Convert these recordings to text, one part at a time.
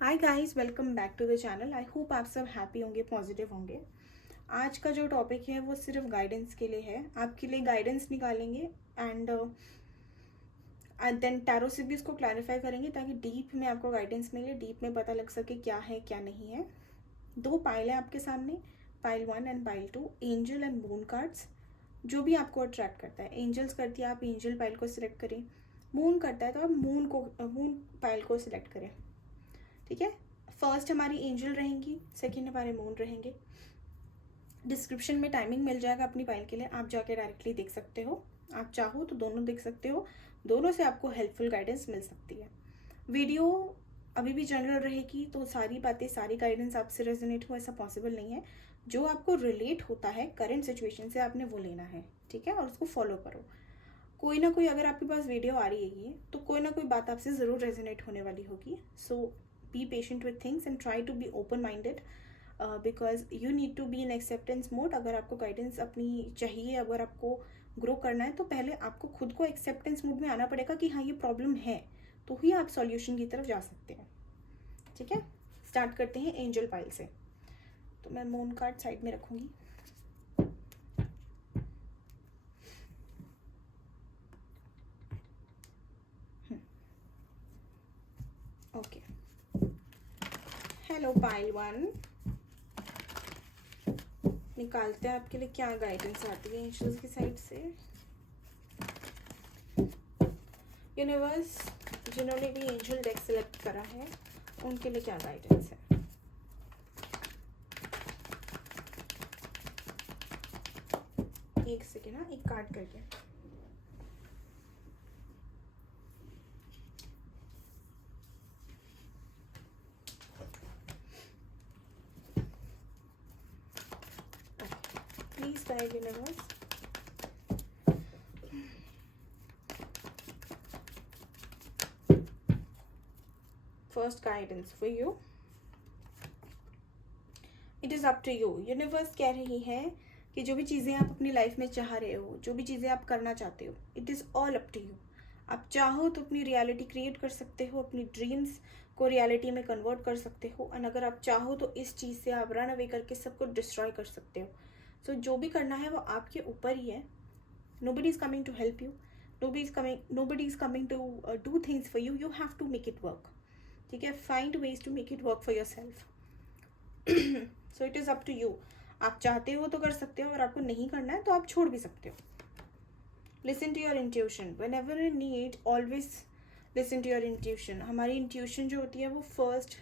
Hi guys, welcome back to the channel. I hope आप सब happy होंगे, positive होंगे। आज का जो टॉपिक है वो सिर्फ गाइडेंस के लिए है। आपके लिए गाइडेंस निकालेंगे एंड देन टैरो से भी इसको क्लैरिफाई करेंगे ताकि डीप में आपको गाइडेंस मिले, डीप में पता लग सके क्या है क्या नहीं है। दो पाइल है आपके सामने, pile 1 and pile 2, angel and moon cards. जो भी आपको अट्रैक्ट करता है, एंजल्स करती है आप एंजल पाइल को सिलेक्ट करें, मून करता है तो आप मून पाइल को सिलेक्ट करें। ठीक है, फर्स्ट हमारी एंजल रहेंगी, सेकंड हमारे मून रहेंगे। डिस्क्रिप्शन में टाइमिंग मिल जाएगा अपनी फाइल के लिए, आप जाके डायरेक्टली देख सकते हो। आप चाहो तो दोनों देख सकते हो, दोनों से आपको हेल्पफुल गाइडेंस मिल सकती है। वीडियो अभी भी जनरल रहेगी तो सारी बातें, सारी गाइडेंस आपसे रेजोनेट हो ऐसा पॉसिबल नहीं है। जो आपको रिलेट होता है करंट सिचुएशन से आपने वो लेना है, ठीक है, और उसको फॉलो करो। कोई ना कोई अगर आपके पास वीडियो आ रही है ये, तो कोई ना कोई बात आपसे ज़रूर रेजोनेट होने वाली होगी। So be patient with things and try to be open minded because you need to be in acceptance mode. अगर आपको गाइडेंस अपनी चाहिए, अगर आपको ग्रो करना है, तो पहले आपको खुद को एक्सेप्टेंस मोड में आना पड़ेगा कि हाँ ये प्रॉब्लम है, तो ही आप सॉल्यूशन की तरफ जा सकते हैं। ठीक है, स्टार्ट करते हैं एंजल पाइल से। तो मैं मून कार्ड साइड में रखूँगी। ओके, हेलो पाइल 1, निकालते हैं आपके लिए क्या गाइडेंस आती है एंजल्स की साइड से। यूनिवर्स, जिन्होंने भी एंजल डेक सेलेक्ट करा है उनके लिए क्या गाइडेंस है। एक सेकेंड, हाँ, एक कार्ड करके। Please guide universe. First guidance for you, it is up to you. Universe कह रही है कि जो भी चीज़ें आप अपनी लाइफ में चाह रहे हो, जो भी चीज़ें आप करना चाहते हो, it is all up to you. आप चाहो तो अपनी रियलिटी क्रिएट कर सकते हो, अपनी ड्रीम्स को रियलिटी में कन्वर्ट कर सकते हो, एंड अगर आप चाहो तो इस चीज़ से आप रन अवे करके सब कुछ डिस्ट्रॉय कर सकते हो। सो जो भी करना है वो आपके ऊपर ही है। Nobody is coming to help you, nobody is coming to do things for you. You have to make it work. ठीक है, find ways to make it work for yourself. So it is up to you. आप चाहते हो तो कर सकते हो, अगर आपको नहीं करना है तो आप छोड़ भी सकते हो। Listen to your intuition whenever you need, always listen to your intuition. हमारी इंट्यूशन जो होती है वो फर्स्ट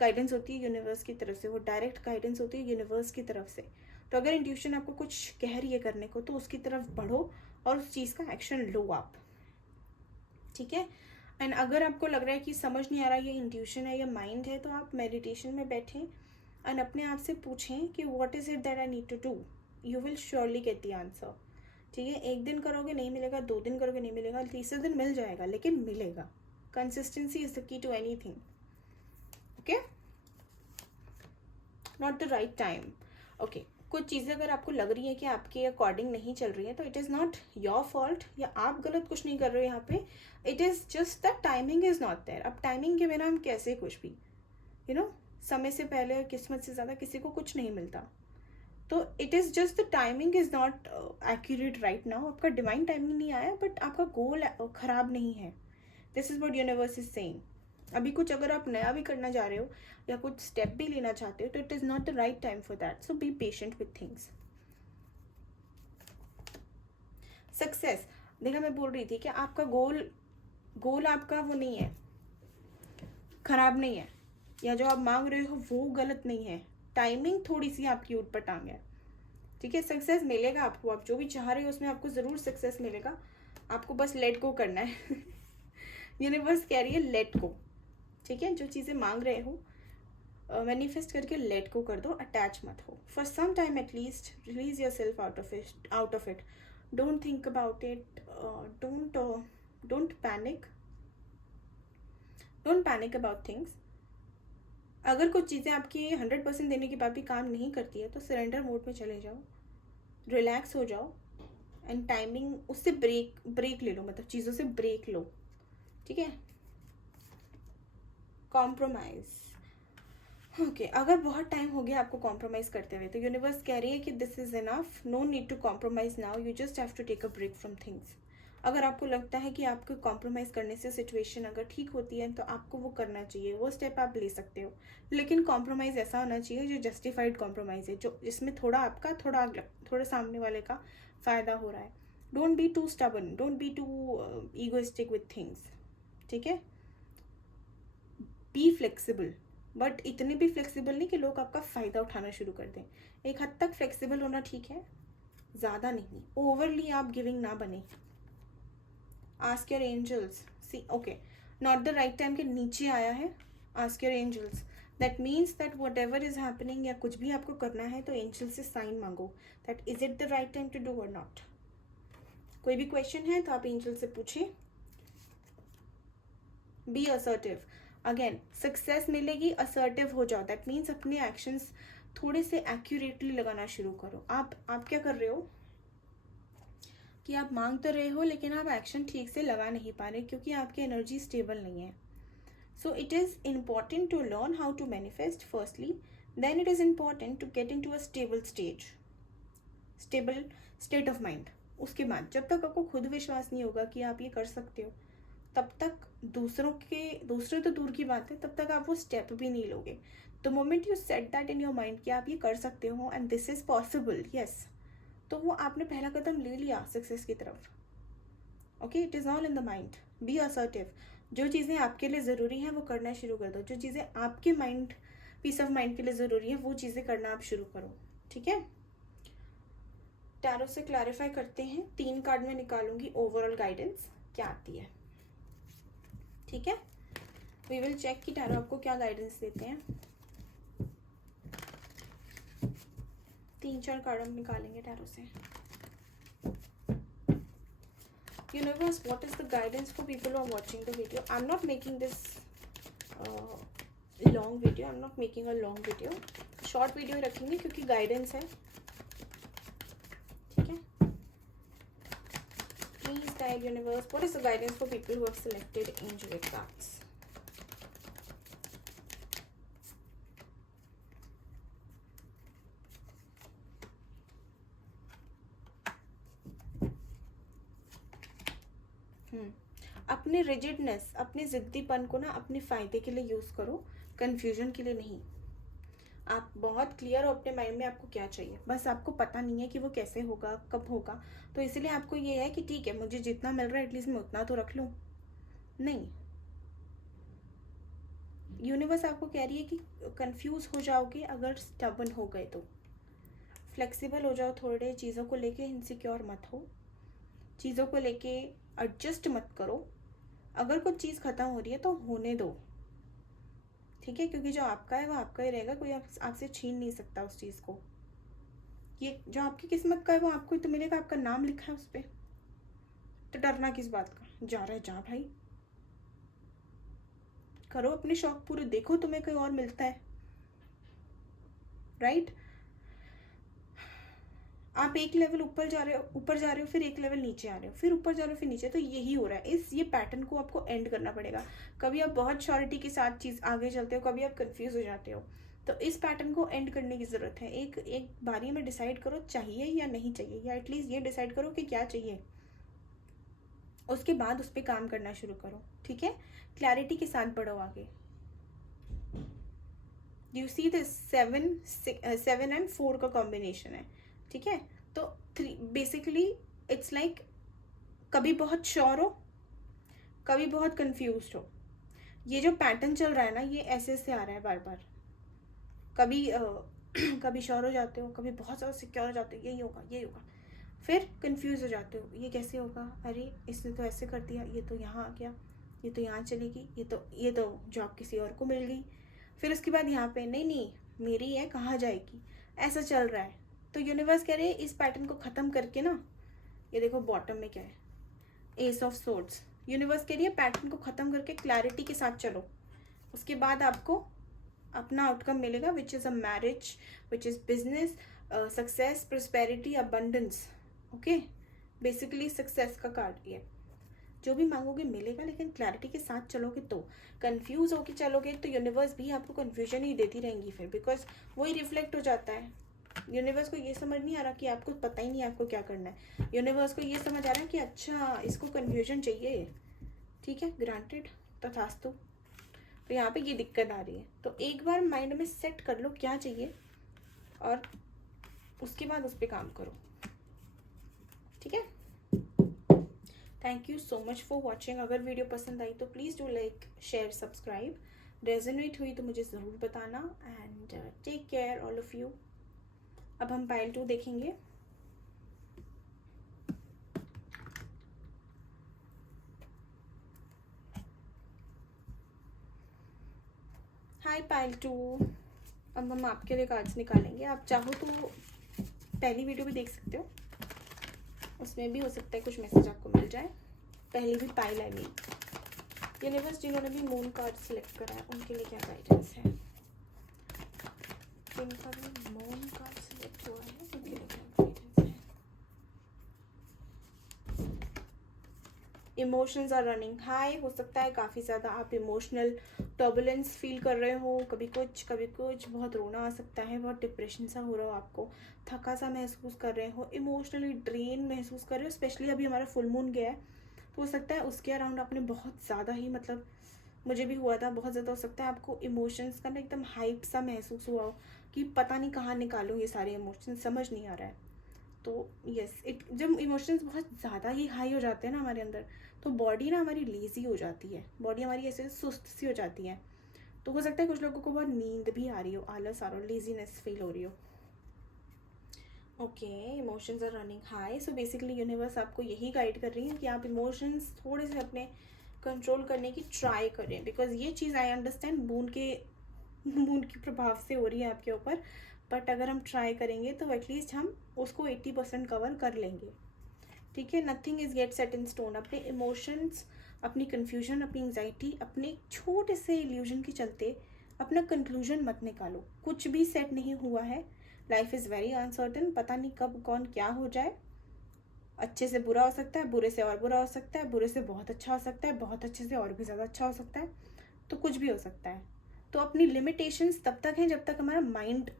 गाइडेंस होती है यूनिवर्स की तरफ से, वो डायरेक्ट गाइडेंस होती है यूनिवर्स की तरफ से। तो अगर इंट्यूशन आपको कुछ कह रही है करने को, तो उसकी तरफ बढ़ो और उस चीज़ का एक्शन लो आप। ठीक है, एंड अगर आपको लग रहा है कि समझ नहीं आ रहा ये इंट्यूशन है या माइंड है, तो आप मेडिटेशन में बैठें एंड अपने आप से पूछें कि what is it that I need to do. You will surely get the answer. ठीक है, एक दिन करोगे नहीं मिलेगा, 2 दिन करोगे नहीं मिलेगा, तीसरे दिन मिल जाएगा, लेकिन मिलेगा। Consistency is the key to anything. Okay, not the right time. Okay, कुछ चीज़ें अगर आपको लग रही है कि आपके अकॉर्डिंग नहीं चल रही है, तो it is not your fault, या आप गलत कुछ नहीं कर रहे हो यहाँ पे। It is just the timing is not there. अब टाइमिंग के बिना हम कैसे कुछ भी, समय से पहले किस्मत से ज़्यादा किसी को कुछ नहीं मिलता। तो it is just the timing is not accurate right now. आपका डिवाइन टाइमिंग नहीं आया, बट आपका गोल खराब नहीं है। This is what universe is saying. अभी कुछ अगर आप नया भी करना चाह रहे हो या कुछ स्टेप भी लेना चाहते हो, तो it is not the right time for that. So be patient with things. Success, देखा मैं बोल रही थी कि आपका गोल आपका वो नहीं है, खराब नहीं है, या जो आप मांग रहे हो वो गलत नहीं है। टाइमिंग थोड़ी सी आपकी ऊट पटांग है। ठीक है, सक्सेस मिलेगा आपको। आप जो भी चाह रहे हो उसमें आपको ज़रूर सक्सेस मिलेगा। आपको बस लेट गो करना है। यूनिवर्स कह रही है लेट गो। ठीक है, जो चीज़ें मांग रहे हो मैनिफेस्ट करके लेट गो कर दो, अटैच मत हो। For some time at least release yourself out of it. Don't think about it, don't panic, don't panic about things. अगर कुछ चीज़ें आपकी 100% देने के बाद भी काम नहीं करती है, तो सरेंडर मोड में चले जाओ, रिलैक्स हो जाओ, एंड टाइमिंग उससे ब्रेक ले लो, मतलब चीज़ों से ब्रेक लो। ठीक है, कॉम्प्रोमाइज़। ओके अगर बहुत टाइम हो गया आपको कॉम्प्रोमाइज़ करते हुए, तो यूनिवर्स कह रही है कि this is enough, no need to compromise now, you just have to take a break from things. अगर आपको लगता है कि आपको कॉम्प्रोमाइज़ करने से सिचुएशन अगर ठीक होती है, तो आपको वो करना चाहिए, वो स्टेप आप ले सकते हो। लेकिन कॉम्प्रोमाइज़ ऐसा होना चाहिए जो जस्टिफाइड कॉम्प्रोमाइज़ है, जो जिसमें थोड़ा आपका थोड़ा सामने वाले का फ़ायदा हो रहा है। Don't be too stubborn, don't be too egoistic with things, ठीक है। बी फ्लेक्सिबल, बट इतने भी फ्लेक्सिबल नहीं कि लोग आपका फ़ायदा उठाना शुरू कर दें। एक हद तक फ्लेक्सिबल होना ठीक है, ज़्यादा नहीं। ओवरली आप गिविंग ना बने। Ask your angels, see okay not the right time के नीचे आया है, ask your angels, that means that whatever is happening, या कुछ भी आपको करना है तो एंजल से साइन मांगो that is it the right time to do और नॉट। कोई भी क्वेश्चन है तो आप एंजल से पूछिए। बी असर्टिव, अगेन सक्सेस मिलेगी, असर्टिव हो जाओ, दैट मीन्स अपने एक्शंस थोड़े से एक्यूरेटली लगाना शुरू करो। आप क्या कर रहे हो कि आप मांग तो रहे हो लेकिन आप एक्शन ठीक से लगा नहीं पा रहे, क्योंकि आपकी एनर्जी स्टेबल नहीं है। So it is important to learn how to manifest firstly, then it is important to get into a stable state of mind. उसके बाद जब तक आपको खुद विश्वास नहीं होगा कि आप ये कर सकते हो, तब तक दूसरे तो दूर की बात है, तब तक आप वो स्टेप भी नहीं लोगे। The moment you set that in your mind कि आप ये कर सकते हो and this is possible, yes, तो वो आपने पहला कदम ले लिया सक्सेस की तरफ। Okay, it is all in the mind. Be assertive, जो चीज़ें आपके लिए ज़रूरी हैं वो करना शुरू कर दो, जो चीज़ें आपके माइंड पीस ऑफ माइंड के लिए ज़रूरी है वो चीज़ें करना आप शुरू करो, ठीक है। टैरो से क्लैरिफाई करते हैं, 3 कार्ड में निकालूंगी ओवरऑल गाइडेंस क्या आती है, ठीक है। वी विल चेक कि टैरो आपको क्या गाइडेंस देते हैं। 3-4 कार्ड हम निकालेंगे टैरो से। Universe, what is the guidance for people who are watching the video? I'm not making this long video. I'm not making a long video. Short video रखेंगे क्योंकि guidance है, ठीक है। Please guide universe. What is the guidance for people who have selected angelic cards? अपने rigidness, अपने जिद्दीपन को ना अपने फ़ायदे के लिए यूज़ करो, कन्फ्यूजन के लिए नहीं। आप बहुत क्लियर हो अपने माइंड में आपको क्या चाहिए, बस आपको पता नहीं है कि वो कैसे होगा, कब होगा, तो इसलिए आपको ये है कि ठीक है मुझे जितना मिल रहा है एटलीस्ट मैं उतना तो रख लूँ। नहीं, यूनिवर्स आपको कह रही है कि कंफ्यूज हो जाओगे अगर स्टबन हो गए तो। फ्लेक्सिबल हो जाओ थोड़े, चीज़ों को लेके इनसिक्योर मत हो, चीज़ों को लेके एडजस्ट मत करो। अगर कुछ चीज़ ख़त्म हो रही है तो होने दो, ठीक है, क्योंकि जो आपका है वो आपका ही रहेगा, कोई आपसे छीन नहीं सकता उस चीज़ को। ये जो आपकी किस्मत का है वो आपको ही तो मिलेगा, आपका नाम लिखा है उस पर, तो डरना किस बात का। जा रहा है जा भाई, करो अपने शौक पूरे, देखो तुम्हें कोई और मिलता है, राइट। आप एक लेवल ऊपर जा रहे हो फिर एक लेवल नीचे आ रहे हो, फिर ऊपर जा रहे हो फिर नीचे, तो यही हो रहा है। ये पैटर्न को आपको एंड करना पड़ेगा। कभी आप बहुत श्योरिटी के साथ चीज़ आगे चलते हो, कभी आप कंफ्यूज हो जाते हो, तो इस पैटर्न को एंड करने की ज़रूरत है। एक बारी में डिसाइड करो चाहिए या नहीं चाहिए, या एटलीस्ट ये डिसाइड करो कि क्या चाहिए, उसके बाद उस पर काम करना शुरू करो, ठीक है। क्लैरिटी के साथ बढ़ो आगे। यू सी दिस 7 एंड 4 का कॉम्बिनेशन है, ठीक है। तो 3 बेसिकली इट्स लाइक कभी बहुत श्योर हो, कभी बहुत कंफ्यूज हो। ये जो पैटर्न चल रहा है ना, ये ऐसे आ रहा है बार बार। कभी कभी श्योर हो जाते हो, कभी बहुत ज़्यादा सिक्योर हो जाते हो, यही होगा यही होगा, फिर कंफ्यूज हो जाते हो, ये कैसे होगा, अरे इसने तो ऐसे कर दिया, ये तो यहाँ आ गया, ये तो यहाँ चलेगी, ये तो जॉब किसी और को मिल गई, फिर उसके बाद यहाँ पे नहीं मेरी है कहाँ जाएगी, ऐसा चल रहा है। तो यूनिवर्स कह रहे हैं इस पैटर्न को ख़त्म करके ना, ये देखो बॉटम में क्या है, एस ऑफ सोर्ड्स। यूनिवर्स कह रही है पैटर्न को ख़त्म करके क्लैरिटी के साथ चलो, उसके बाद आपको अपना आउटकम मिलेगा, which is a marriage, which is business, success, prosperity, abundance. Okay, basically success का कार्ड ये। जो भी मांगोगे मिलेगा, लेकिन क्लैरिटी के साथ चलोगे तो। कंफ्यूज होके चलोगे तो यूनिवर्स भी आपको कन्फ्यूजन ही देती रहेंगी फिर, बिकॉज वही रिफ्लेक्ट हो जाता है। यूनिवर्स को ये समझ नहीं आ रहा कि आपको पता ही नहीं आपको क्या करना है, यूनिवर्स को ये समझ आ रहा है कि अच्छा इसको कन्फ्यूजन चाहिए, ठीक है, ग्रांटेड, तथास्तु। तो यहाँ पे ये दिक्कत आ रही है, तो एक बार माइंड में सेट कर लो क्या चाहिए और उसके बाद उस पर काम करो, ठीक है। Thank you so much for watching. अगर वीडियो पसंद आई तो please do like share subscribe. Resonate हुई तो मुझे ज़रूर बताना, and take care all of you. अब हम पाइल 2 देखेंगे। हाय पाइल 2, अब हम आपके लिए कार्ड्स निकालेंगे। आप चाहो तो पहली वीडियो भी देख सकते हो, उसमें भी हो सकता है कुछ मैसेज आपको मिल जाए। पहली भी पाइल आई मीन यूनिवर्स, जिन्होंने भी मून कार्ड सिलेक्ट करा है उनके लिए क्या गाइडेंस है, जिनका भी मून कार्ड सिलेक्ट हुआ है उनके लिए क्या गाइडेंस है। इमोशंस आर रनिंग हाई, हो सकता है काफ़ी ज़्यादा आप इमोशनल टर्बुलेंस फील कर रहे हो, कभी कुछ बहुत रोना आ सकता है, बहुत डिप्रेशन सा हो रहा हो, आपको थका सा महसूस कर रहे हो, इमोशनली ड्रेन महसूस कर रहे हो। स्पेशली अभी हमारा फुल मून गया है, तो हो सकता है उसके अराउंड आपने बहुत ज़्यादा ही, मतलब मुझे भी हुआ था, बहुत ज़्यादा हो सकता है आपको इमोशंस का ना एकदम हाइप सा महसूस हुआ हो कि पता नहीं कहाँ निकालो ये सारे इमोशंस, समझ नहीं आ रहा है। तो यस, जब इमोशंस बहुत ज़्यादा ही हाई हो जाते हैं ना हमारे अंदर, तो बॉडी ना हमारी लेज़ी हो जाती है, बॉडी हमारी ऐसे सुस्त सी हो जाती है। तो हो सकता है कुछ लोगों को बहुत नींद भी आ रही हो, आलस आ रहा हो, लेजीनेस फील हो रही हो। Okay, emotions are running high, so basically universe आपको यही गाइड कर रही है कि आप इमोशंस थोड़े से अपने कंट्रोल करने की ट्राई करें, बिकॉज ये चीज़ आई अंडरस्टैंड मून के प्रभाव से हो रही है आपके ऊपर, बट अगर हम ट्राई करेंगे तो एटलीस्ट हम उसको 80% कवर कर लेंगे, ठीक है। Nothing is get set in stone. अपने इमोशंस, अपनी कन्फ्यूजन, अपनी एंग्जाइटी, अपने छोटे से इल्यूजन के चलते अपना कंक्लूजन मत निकालो, कुछ भी सेट नहीं हुआ है। लाइफ इज़ वेरी अनसर्टन, पता नहीं कब कौन क्या हो जाए। अच्छे से बुरा हो सकता है, बुरे से और बुरा हो सकता है, बुरे से बहुत अच्छा हो सकता है, बहुत अच्छे से और भी ज़्यादा अच्छा हो सकता है, तो कुछ भी हो सकता है। तो अपनी लिमिटेशंस तब तक हैं जब तक हमारा माइंड,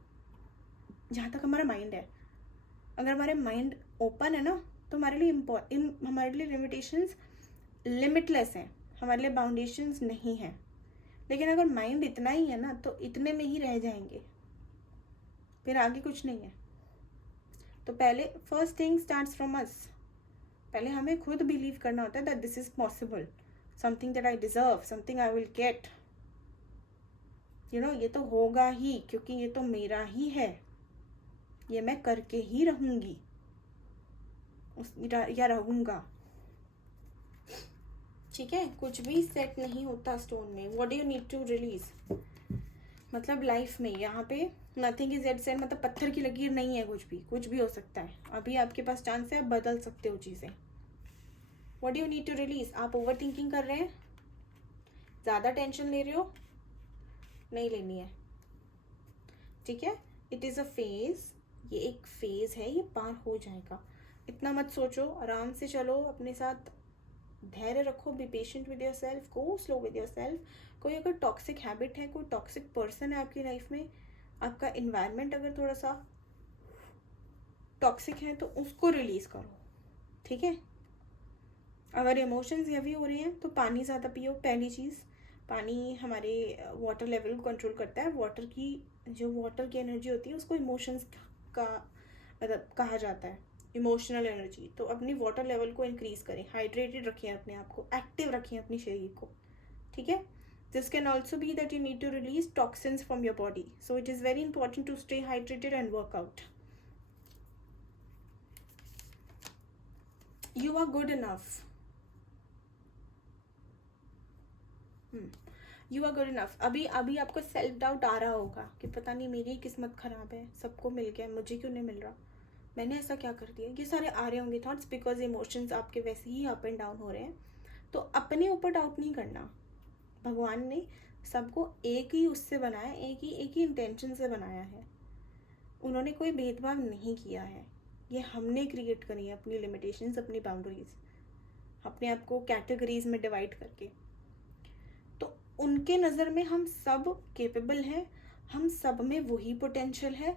जहाँ तक हमारा माइंड है, अगर हमारे माइंड ओपन है ना, तो हमारे लिए लिमिटेशंस लिमिटलेस हैं, हमारे लिए बाउंडेशंस नहीं हैं। लेकिन अगर माइंड इतना ही है ना, तो इतने में ही रह जाएंगे, फिर आगे कुछ नहीं है। तो पहले first thing starts from us, पहले हमें खुद बिलीव करना होता है that this is possible, something that I deserve, something I will get, ये तो होगा ही, क्योंकि ये तो मेरा ही है, ये मैं करके ही रहूंगी या रहूंगा, ठीक है। कुछ भी सेट नहीं होता स्टोन में। What do you need to release, मतलब लाइफ में यहाँ पे नथिंग इज एट सेट, मतलब पत्थर की लकीर नहीं है, कुछ भी हो सकता है। अभी आपके पास चांस है, आप बदल सकते हो चीज़ें। What do you need to release, आप ओवर थिंकिंग कर रहे हैं, ज़्यादा टेंशन ले रहे हो, नहीं लेनी है, ठीक है। इट इज़ अ फेज, ये एक फेज है, ये पार हो जाएगा। इतना मत सोचो, आराम से चलो, अपने साथ धैर्य रखो, be patient with your self, go slow with your self. कोई अगर टॉक्सिक हैबिट है, कोई टॉक्सिक पर्सन है आपकी लाइफ में, आपका इन्वायरमेंट अगर थोड़ा सा टॉक्सिक है, तो उसको रिलीज करो, ठीक है। अगर इमोशंस हैवी हो रहे हैं तो पानी ज़्यादा पियो। पहली चीज़, पानी हमारे वाटर लेवल को कंट्रोल करता है। वाटर की एनर्जी होती है उसको इमोशंस का मतलब कहा जाता है, इमोशनल एनर्जी। तो अपनी वाटर लेवल को इंक्रीज करें, हाइड्रेटेड रखें अपने आप को, एक्टिव रखें अपने शरीर को, ठीक है। This can also be that you need to release toxins from your body, so it is very important to stay hydrated and workout. You are good enough, you are good enough. अभी आपको self doubt आ रहा होगा कि पता नहीं मेरी किस्मत खराब है, सबको मिल गया, मुझे क्यों नहीं मिल रहा, मैंने ऐसा क्या कर दिया, ये सारे आ रहे होंगे थॉट्स, बिकॉज इमोशंस आपके वैसे ही अप एंड डाउन हो रहे हैं। तो अपने ऊपर डाउट नहीं करना। भगवान ने सबको एक ही उससे बनाया, एक ही इंटेंशन से बनाया है, उन्होंने कोई भेदभाव नहीं किया है। ये हमने क्रिएट करी है अपनी लिमिटेशंस, अपनी बाउंड्रीज, अपने आप को कैटेगरीज में डिवाइड करके। तो उनके नज़र में हम सब केपेबल हैं, हम सब में वही पोटेंशियल है।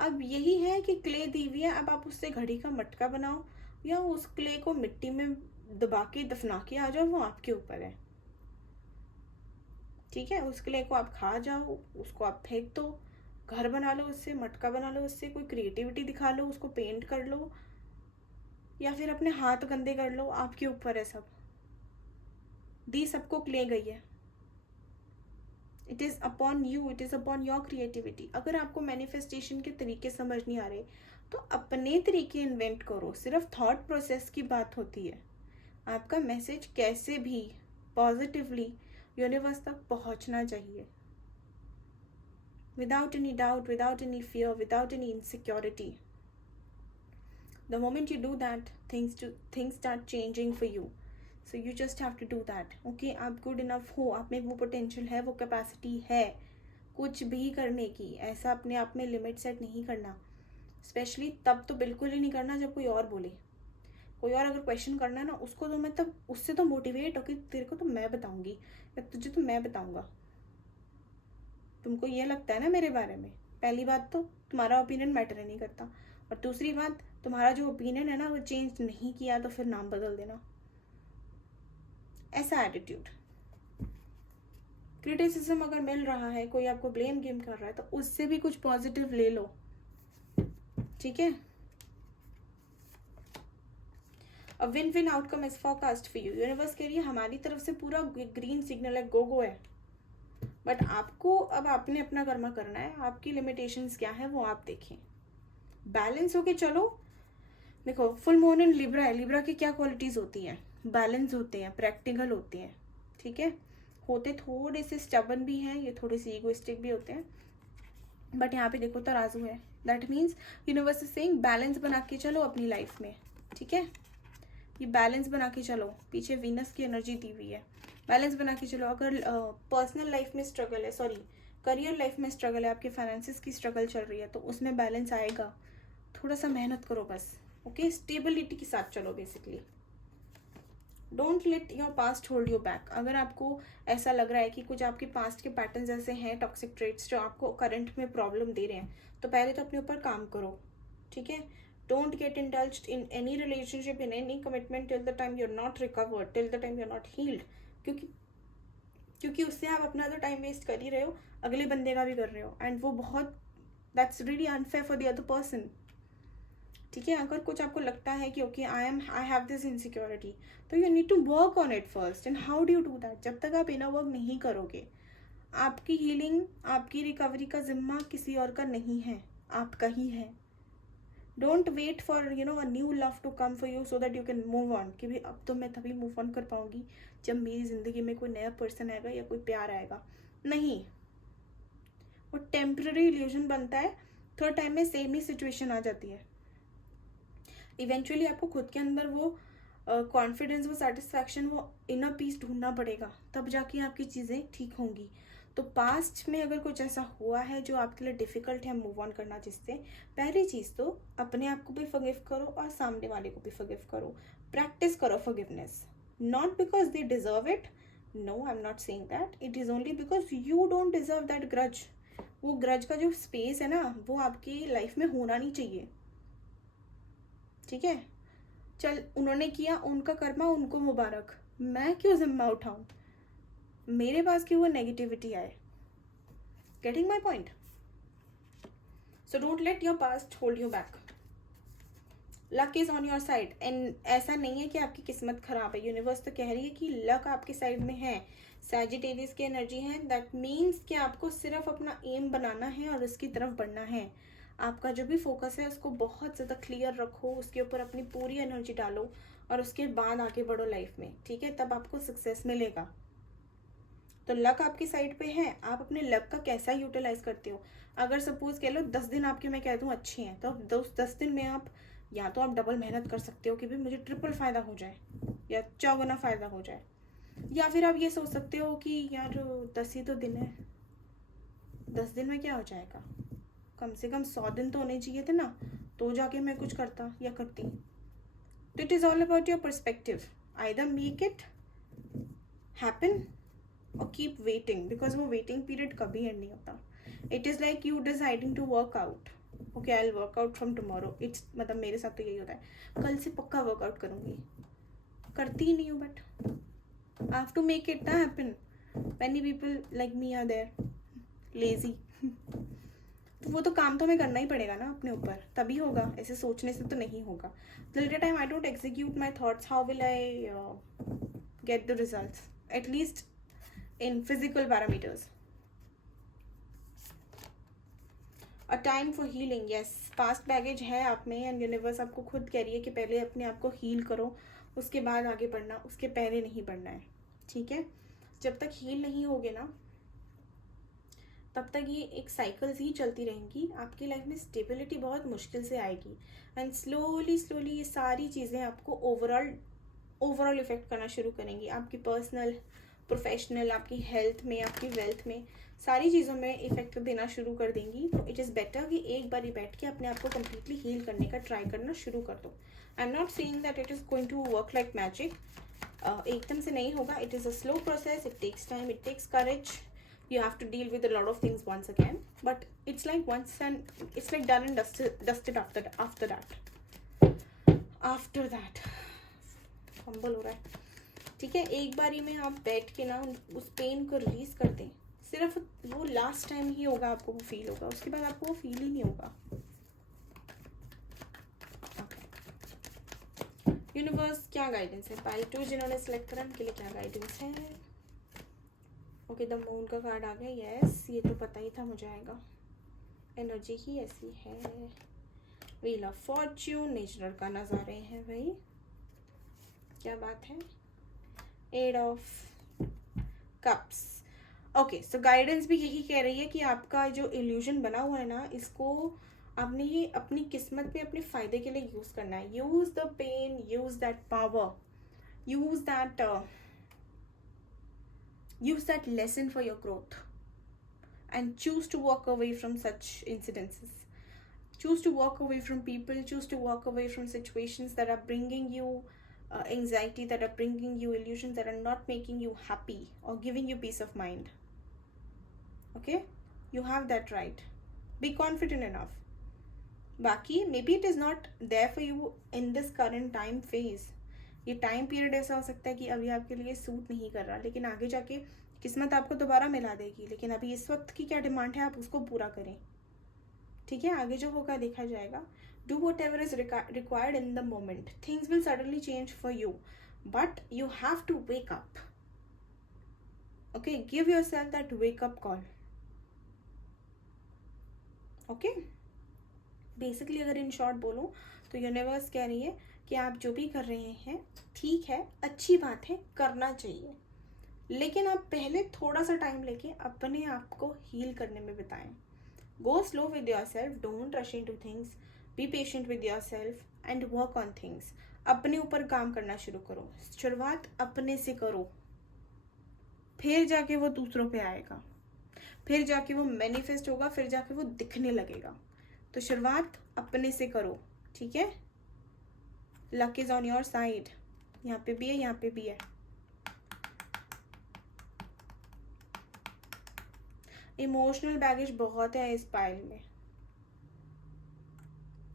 अब यही है कि क्ले दी हुई है, अब आप उससे घड़ी का मटका बनाओ या उस क्ले को मिट्टी में दबा के दफना के आ जाओ, वो आपके ऊपर है। ठीक है, उस क्ले को आप खा जाओ, उसको आप फेंक दो, घर बना लो उससे, मटका बना लो उससे, कोई क्रिएटिविटी दिखा लो, उसको पेंट कर लो या फिर अपने हाथ गंदे कर लो, आपके ऊपर है सब। दी सबको क्ले गई है। It is upon you, it is upon your creativity. अगर आपको मैनिफेस्टेशन के तरीके समझ नहीं आ रहे तो अपने तरीके इन्वेंट करो। सिर्फ थॉट प्रोसेस की बात होती है। आपका मैसेज कैसे भी पॉजिटिवली यूनिवर्स तक पहुंचना चाहिए, without any doubt, without any fear, without any insecurity. The moment you do that, things start changing for you. So you just have to do that. Okay, आप good enough हो, आप में वो potential है, वो capacity है कुछ भी करने की। ऐसा अपने आप में लिमिट सेट नहीं करना, स्पेशली तब तो बिल्कुल ही नहीं करना जब कोई और बोले। कोई और अगर क्वेश्चन करना है ना, उसको तो मैं तब उससे तो मोटिवेट हो कि तेरे को तो मैं बताऊंगी या तुझे तो मैं बताऊंगा। तुमको ये लगता है ना मेरे बारे में, पहली बात तो तुम्हारा ओपिनियन मैटर ही नहीं करता, और दूसरी बात तुम्हारा जो ओपिनियन है ना वो चेंज नहीं किया तो फिर नाम बदल देना। ऐसा एटीट्यूड। क्रिटिसिज्म अगर मिल रहा है, कोई आपको ब्लेम गेम कर रहा है, तो उससे भी कुछ पॉजिटिव ले लो। ठीक है, a win win outcome is forecast for you. Universe कह रही है हमारी तरफ से पूरा ग्रीन सिग्नल है, गो है, बट आपको अब आपने अपना कर्मा करना है। आपकी लिमिटेशंस क्या है वो आप देखें, बैलेंस होके चलो। देखो, फुल मून इन लिब्रा है, लिब्रा की क्या क्वालिटीज होती हैं? बैलेंस होते हैं, प्रैक्टिकल होते हैं। ठीक है, होते थोड़े से स्टबन भी हैं, ये थोड़े से ईगोइस्टिक भी होते हैं, बट यहाँ पे देखो तराजू है। That means universe is saying balance बना के चलो अपनी लाइफ में। ठीक है, ये बैलेंस बना के चलो, पीछे वीनस की एनर्जी दी हुई है, बैलेंस बना के चलो। अगर पर्सनल लाइफ में स्ट्रगल है, सॉरी करियर लाइफ में स्ट्रगल है, आपके फाइनेंसिस की स्ट्रगल चल रही है, तो उसमें बैलेंस आएगा। थोड़ा सा मेहनत करो बस। ओके, स्टेबिलिटी के साथ चलो basically. Don't let your past hold you back. अगर आपको ऐसा लग रहा है कि कुछ आपके पास्ट के पैटर्न्स ऐसे हैं, टॉक्सिक ट्रेट्स जो आपको करंट में प्रॉब्लम दे रहे हैं, तो पहले तो अपने ऊपर काम करो। ठीक है, don't get indulged in any relationship, in any commitment till the time you are not recovered, till the time you are not healed. क्योंकि उससे आप अपना तो टाइम वेस्ट कर ही रहे हो, अगले बंदे का भी कर रहे हो, एंड वो बहुत, that's really unfair for the other person. ठीक है, अगर कुछ आपको लगता है कि okay I have this insecurity, तो you need to work on it first. And how do you do that? जब तक आप इनर वर्क नहीं करोगे, आपकी हीलिंग, आपकी रिकवरी का जिम्मा किसी और का नहीं है, आपका ही है। Don't wait for a new love to come for you so that you can move on, कि भाई अब तो मैं तभी मूव ऑन कर पाऊंगी जब मेरी ज़िंदगी में कोई नया पर्सन आएगा या कोई प्यार आएगा। नहीं, वो टेम्पररी इल्यूजन बनता है, थोड़ा टाइम में सेम ही सिचुएशन आ जाती है। इवेंचुअली आपको खुद के अंदर वो कॉन्फिडेंस, वो सेटिस्फैक्शन, वो इनर पीस ढूंढना पड़ेगा, तब जाके आपकी चीज़ें ठीक होंगी। तो पास्ट में अगर कुछ ऐसा हुआ है जो आपके लिए डिफ़िकल्ट है मूव ऑन करना, जिससे पहली चीज़ तो अपने आप को भी फॉरगिव करो और सामने वाले को भी फॉरगिव करो। प्रैक्टिस करो forgiveness, not because they deserve it, no I am not saying that, it is only because you don't deserve that grudge. वो ग्रज का जो स्पेस है ना, वो आपकी लाइफ में होना नहीं चाहिए। ठीक है, चल उन्होंने किया, उनका कर्मा, उनको मुबारक, मैं क्यों जिम्मा उठाऊं? मेरे पास क्यों वो नेगेटिविटी आए? Getting my point? So don't let your past hold you back. Luck is on your side, and ऐसा नहीं है कि आपकी किस्मत खराब है। यूनिवर्स तो कह रही है कि लक आपके साइड में है, सैजिटेरियस की एनर्जी है। दैट मीन्स कि आपको सिर्फ अपना एम बनाना है और उसकी तरफ बढ़ना है। आपका जो भी फोकस है उसको बहुत ज़्यादा क्लियर रखो, उसके ऊपर अपनी पूरी एनर्जी डालो और उसके बाद आगे बढ़ो लाइफ में। ठीक है, तब आपको सक्सेस मिलेगा। तो लक आपकी साइड पे है, आप अपने लक का कैसा यूटिलाइज करते हो। अगर सपोज कह लो 10 दिन आपके मैं कह दूँ अच्छे हैं, तो 10 दिन में आप या तो आप डबल मेहनत कर सकते हो कि भाई मुझे ट्रिपल फ़ायदा हो जाए या चौगुना फ़ायदा हो जाए, या फिर आप ये सोच सकते हो कि यार 10 ही तो दिन है, 10 दिन में क्या हो जाएगा, कम से कम 100 दिन तो होने चाहिए थे ना, तो जाके मैं कुछ करता या करती। It is all about your perspective. Either make it happen और कीप वेटिंग, बिकॉज वो वेटिंग पीरियड कभी एंड नहीं होता. It is like you deciding to work out. Okay, I will work out from tomorrow. It's मतलब मेरे साथ तो यही होता है, कल से पक्का वर्कआउट करूँगी, करती ही नहीं हूँ. But I have to make it ना happen. Many people like me are there lazy. तो वो तो काम तो हमें करना ही पड़ेगा ना अपने ऊपर, तभी होगा. ऐसे सोचने से तो नहीं होगा. Till the time I don't execute my thoughts, how will I get the results, at least in physical parameters. A time for healing. Yes, past baggage है आप में एंड यूनिवर्स आपको खुद कह रही है कि पहले अपने आप को हील करो, उसके बाद आगे बढ़ना, उसके पहले नहीं बढ़ना है. ठीक है, जब तक हील नहीं होगे ना तब तक ये एक साइकिल्स ही चलती रहेंगी. आपकी लाइफ में स्टेबिलिटी बहुत मुश्किल से आएगी एंड स्लोली स्लोली ये सारी चीज़ें आपको ओवरऑल इफेक्ट करना शुरू करेंगी. आपकी पर्सनल, प्रोफेशनल, आपकी हेल्थ में, आपकी वेल्थ में, सारी चीज़ों में इफेक्ट देना शुरू कर देंगी. तो इट इज़ बेटर कि एक बार ही बैठ के अपने आप को कम्प्लीटली हील करने का ट्राई करना शुरू कर दो. I am not saying that it is going to work like magic. एकदम से नहीं होगा. It is a slow process. It takes time, it takes courage. You have to deal with a lot of things once again, but it's like once and it's like done and dusted after that. Fumble हो रहा है. ठीक है, एक बारी में आप बैठ के ना उस पेन को रिलीज कर दें. सिर्फ वो लास्ट टाइम ही होगा आपको वो फील होगा, उसके बाद आपको वो फील ही नहीं होगा. यूनिवर्स क्या गाइडेंस है पाइल 2 जिन्होंने सिलेक्ट करा उनके लिए क्या गाइडेंस है? ओके, द मून का कार्ड आ गया. यस, ये तो पता ही था मुझे आएगा. एनर्जी ही ऐसी है. व्हील ऑफ फॉर्च्यून, नेचुरल का नज़ारे हैं भाई, क्या बात है. Eight of cups. Okay, so guidance भी यही कह रही है कि आपका जो इल्यूजन बना हुआ है ना, इसको आपने ये अपनी किस्मत में अपने फ़ायदे के लिए यूज़ करना है. Use the pain, use that power, use that lesson for your growth and choose to walk away from such incidences. Choose to walk away from people, choose to walk away from situations that are bringing you anxiety, that are bringing you illusions, that are not making you happy or giving you peace of mind. Okay, you have that right. Be confident enough. Baki, maybe it is not there for you in this current time phase. ये time period ऐसा हो सकता है कि अभी आपके लिए suit नहीं कर रहा, लेकिन आगे जाके किस्मत आपको दोबारा मिला देगी. लेकिन अभी इस वक्त की क्या डिमांड है, आप उसको पूरा करें. ठीक है, आगे जो होगा देखा जाएगा. Do whatever is required in the moment. Things will suddenly change for you, but you have to wake up. Okay, give yourself that wake up call. Okay, basically अगर इन शॉर्ट बोलूँ तो universe कह रही है कि आप जो भी कर रहे हैं ठीक है, अच्छी बात है, करना चाहिए, लेकिन आप पहले थोड़ा सा टाइम लेके अपने आप को हील करने में बिताएं. Go slow with your self, don't rush into things, be patient with your self and work on things. अपने ऊपर काम करना शुरू करो. शुरुआत अपने से करो, फिर जाके वो दूसरों पे आएगा, फिर जाके वो मैनिफेस्ट होगा, फिर जाके वो दिखने लगेगा. तो शुरुआत अपने से करो. ठीक है, luck is on your side. यहाँ पे भी है, यहाँ पे भी है. इमोशनल बैगेज बहुत है इस पाइल में,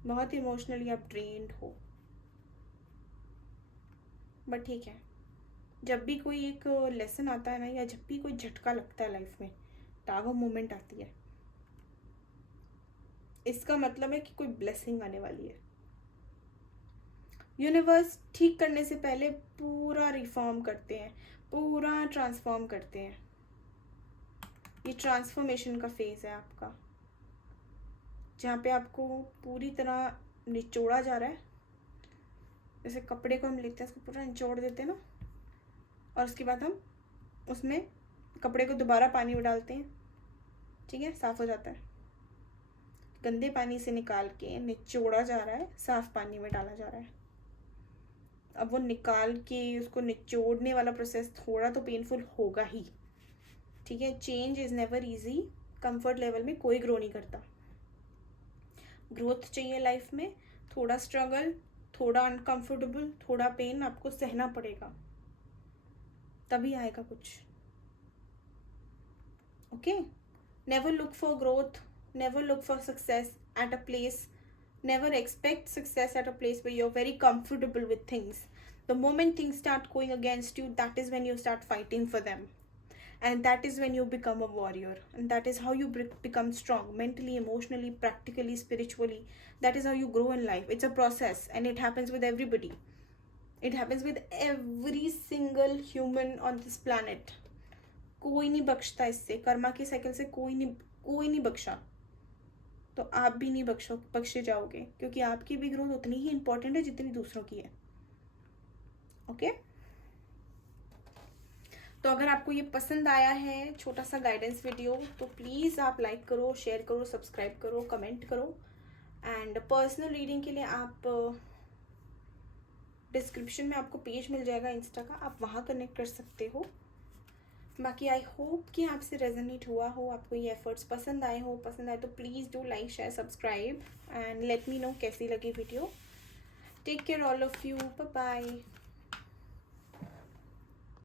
बहुत इमोशनली आप ड्रेन्ड हो. बट ठीक है, जब भी कोई एक लेसन आता है ना, या जब भी कोई झटका लगता है लाइफ में, टागो मोमेंट आती है, इसका मतलब है कि कोई ब्लेसिंग आने वाली है. यूनिवर्स ठीक करने से पहले पूरा रिफॉर्म करते हैं, पूरा ट्रांसफॉर्म करते हैं. ये ट्रांसफॉर्मेशन का फेज़ है आपका, जहाँ पे आपको पूरी तरह निचोड़ा जा रहा है. जैसे कपड़े को हम लेते हैं, उसको पूरा निचोड़ देते हैं ना, और उसके बाद हम उसमें कपड़े को दोबारा पानी में डालते हैं. ठीक है, साफ़ हो जाता है. गंदे पानी से निकाल के निचोड़ा जा रहा है, साफ़ पानी में डाला जा रहा है. अब वो निकाल के उसको निचोड़ने वाला प्रोसेस थोड़ा तो पेनफुल होगा ही. ठीक है, change is never easy. Comfort level में कोई ग्रो नहीं करता. ग्रोथ चाहिए लाइफ में, थोड़ा स्ट्रगल, थोड़ा अनकंफर्टेबल, थोड़ा पेन आपको सहना पड़ेगा, तभी आएगा कुछ। Okay, never look for growth, never look for success at a place, never expect success at a place where you're very comfortable with things. The moment things start going against you, that is when you start fighting for them, and that is when you become a warrior, and that is how you become strong mentally, emotionally, practically, spiritually. That is how you grow in life. It's a process, and it happens with everybody. It happens with every single human on this planet. कोई नहीं बख्शता इससे, कर्मा के cycle से कोई नहीं बख्शा। तो आप भी नहीं बख्शे जाओगे, क्योंकि आपकी भी ग्रोथ उतनी ही इंपॉर्टेंट है जितनी दूसरों की है। ओके, तो अगर आपको ये पसंद आया है छोटा सा गाइडेंस वीडियो, तो प्लीज़ आप लाइक करो, शेयर करो, सब्सक्राइब करो, कमेंट करो। एंड पर्सनल रीडिंग के लिए आप डिस्क्रिप्शन में आपको पेज मिल जाएगा इंस्टा का, आप वहाँ कनेक्ट कर सकते हो। बाकी आई होप कि आपसे रेजोनेट हुआ हो, आपको ये एफर्ट्स पसंद आए तो please do like, share, subscribe and let me know कैसी लगी video. Take care all of you, bye bye.